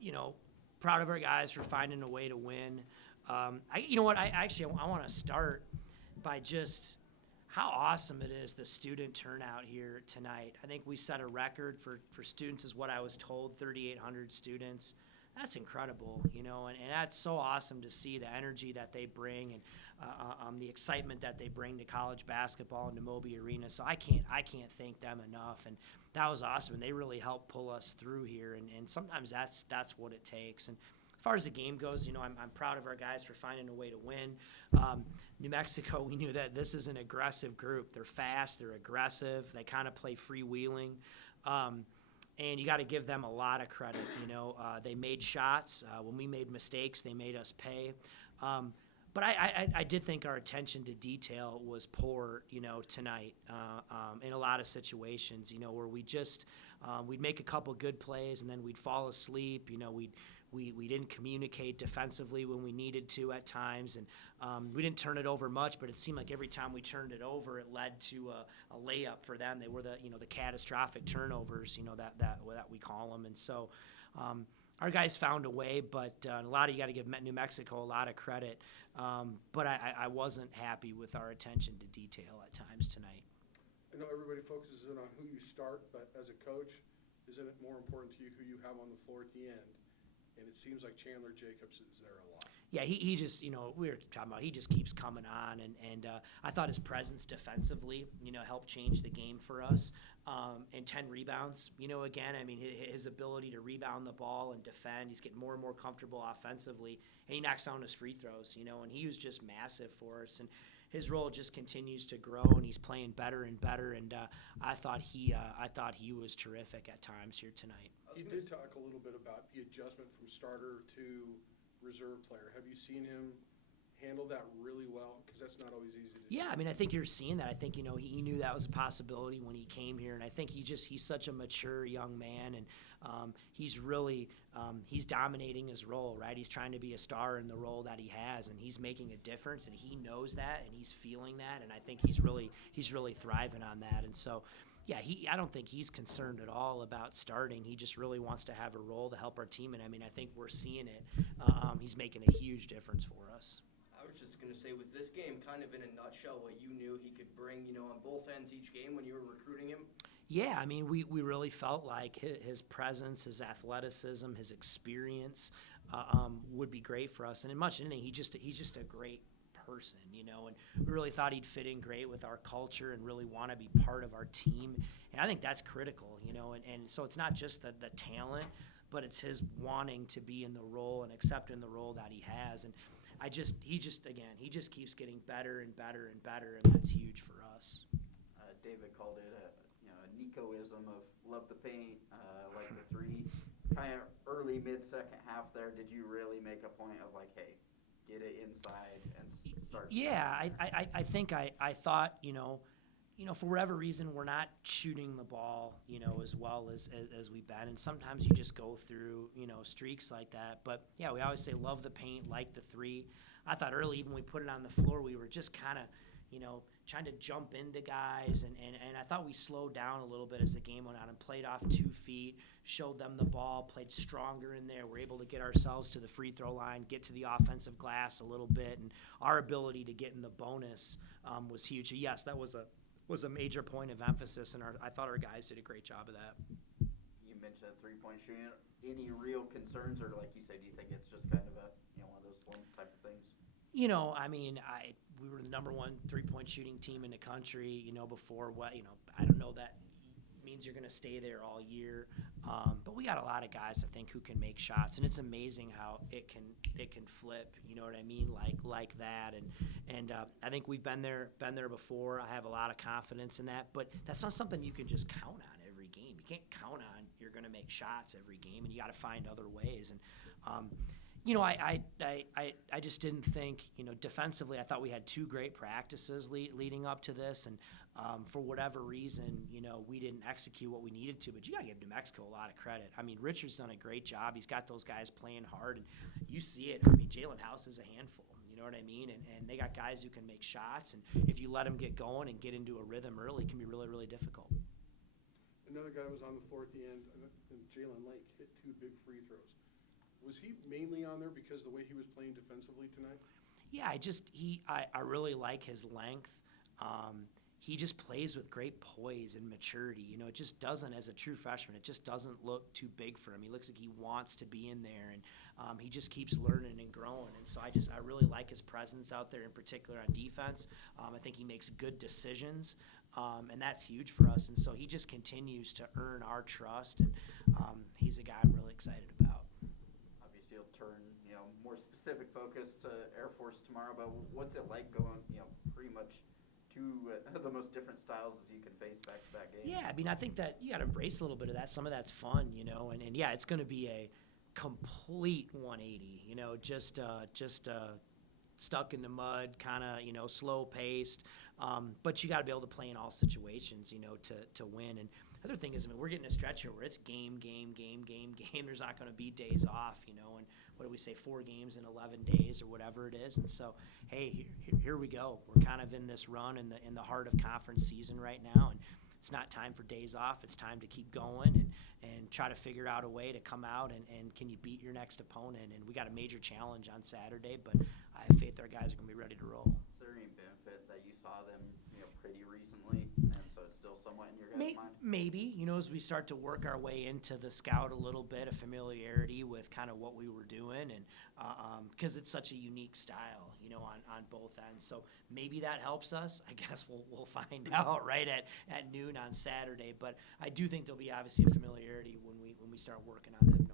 You know, proud of our guys for finding a way to win. You know what? I want to start by just how awesome it is the student turnout here tonight. I think we set a record for students, is what I was told, 3,800 students. That's incredible, you know, and that's so awesome to see the energy that they bring and the excitement that they bring to college basketball and to Moby Arena. So I can't thank them enough, and that was awesome. And they really helped pull us through here, and sometimes that's what it takes. And as far as the game goes, you know, I'm proud of our guys for finding a way to win. New Mexico, we knew that this is an aggressive group. They're fast, they're aggressive, they kind of play freewheeling. And you got to give them a lot of credit. You know, they made shots. When we made mistakes, they made us pay. But I did think our attention to detail was poor, you know, tonight in a lot of situations, you know, where we'd make a couple good plays and then we'd fall asleep. You know, we didn't communicate defensively when we needed to at times, and we didn't turn it over much, but it seemed like every time we turned it over, it led to a layup for them. They were the catastrophic turnovers, you know, that we call them. And so our guys found a way, but a lot of you got to give New Mexico a lot of credit. But I wasn't happy with our attention to detail at times tonight. I know everybody focuses in on who you start, but as a coach, isn't it more important to you who you have on the floor at the end? And it seems like Chandler Jacobs is there a lot. Yeah, he just, you know, we were talking about, he just keeps coming on, and I thought his presence defensively, you know, helped change the game for us. And 10 rebounds, you know, again, I mean, his ability to rebound the ball and defend, he's getting more and more comfortable offensively, and he knocks down his free throws, you know, and he was just massive for us. And his role just continues to grow, and he's playing better and better. And I thought he was terrific at times here tonight. You did talk a little bit about the adjustment from starter to reserve player. Have you seen him handle that really well? Because that's not always easy to do. Yeah, I mean, I think you're seeing that. I think, you know, he knew that was a possibility when he came here, and I think he's such a mature young man, and he's really he's dominating his role, right? He's trying to be a star in the role that he has, and he's making a difference, and he knows that, and he's feeling that, and I think he's really thriving on that. And so, yeah, I don't think he's concerned at all about starting. He just really wants to have a role to help our team, and I mean, I think we're seeing it. He's making a huge difference for us. I was just going to say, was this game kind of in a nutshell what you knew he could bring, you know, on both ends each game when you were recruiting him? Yeah, I mean, we really felt like his presence, his athleticism, his experience would be great for us. And in much anything, he's just a great person, you know, and we really thought he'd fit in great with our culture and really want to be part of our team. And I think that's critical, you know, and so it's not just the talent, but it's his wanting to be in the role and accepting the role that he has. And he just keeps getting better and better and better, and that's huge for us. David called it a Nicoism of love the paint, like the three. Kind of early, mid-second half there, did you really make a point of like, hey, get it inside and start? Yeah, I think I thought, you know, for whatever reason, we're not shooting the ball, you know, as well as we've been. And sometimes you just go through, you know, streaks like that. But, yeah, we always say love the paint, like the three. I thought early, even when we put it on the floor, we were just kind of, you know, trying to jump into guys. And I thought we slowed down a little bit as the game went on and played off 2 feet, showed them the ball, played stronger in there. We're able to get ourselves to the free throw line, get to the offensive glass a little bit. And our ability to get in the bonus was huge. So, yes, that was a major point of emphasis, and I thought our guys did a great job of that. You mentioned three-point shooting. Any real concerns, or like you said, do you think it's just kind of one of those slump type of things? You know, I mean, we were the number 1 3-point shooting team in the country, you know, before what, you know, I don't know that means you're going to stay there all year. But we got a lot of guys, I think, who can make shots, and it's amazing how it can flip. You know what I mean, like that. And I think we've been there before. I have a lot of confidence in that, but that's not something you can just count on every game. You can't count on you're going to make shots every game, and you got to find other ways. And you know, I just didn't think, you know, defensively, I thought we had 2 great practices leading up to this, and for whatever reason, you know, we didn't execute what we needed to, but you got to give New Mexico a lot of credit. I mean, Richard's done a great job. He's got those guys playing hard, and you see it. I mean, Jalen House is a handful, you know what I mean? And they got guys who can make shots, and if you let them get going and get into a rhythm early, it can be really, really difficult. another guy was on the floor at the end, and Jalen Lake hit 2 big free throws. Was he mainly on there because of the way he was playing defensively tonight? Yeah, I really like his length. He just plays with great poise and maturity. You know, it just doesn't, as a true freshman, it just doesn't look too big for him. He looks like he wants to be in there, and he just keeps learning and growing. And so I really like his presence out there, in particular on defense. I think he makes good decisions, and that's huge for us. And so he just continues to earn our trust, and he's a guy I'm really excited about. Obviously, you'll turn, more specific focus to Air Force tomorrow, but what's it like going, pretty much two the most different styles as you can face back-to-back games? Yeah, I mean, I think that you got to embrace a little bit of that. Some of that's fun, and yeah, it's going to be a complete 180, just stuck in the mud, kind of, slow paced. But you got to be able to play in all situations, to win. And the other thing is, I mean, we're getting a stretch here where it's game. There's not going to be days off, and what do we say, 4 games in 11 days or whatever it is. And so, hey, here we go. We're kind of in this run in the heart of conference season right now, and it's not time for days off. It's time to keep going and try to figure out a way to come out and can you beat your next opponent. And we got a major challenge on Saturday, but I have faith our guys are going to be ready to roll. Is there any benefit that you saw them, pretty recently, and so it's still somewhat in your guys' mind? Maybe, as we start to work our way into the scout a little bit, a familiarity with kind of what we were doing, and because it's such a unique style, on both ends. So maybe that helps us. I guess we'll find out right at noon on Saturday. But I do think there'll be obviously a familiarity when we start working on them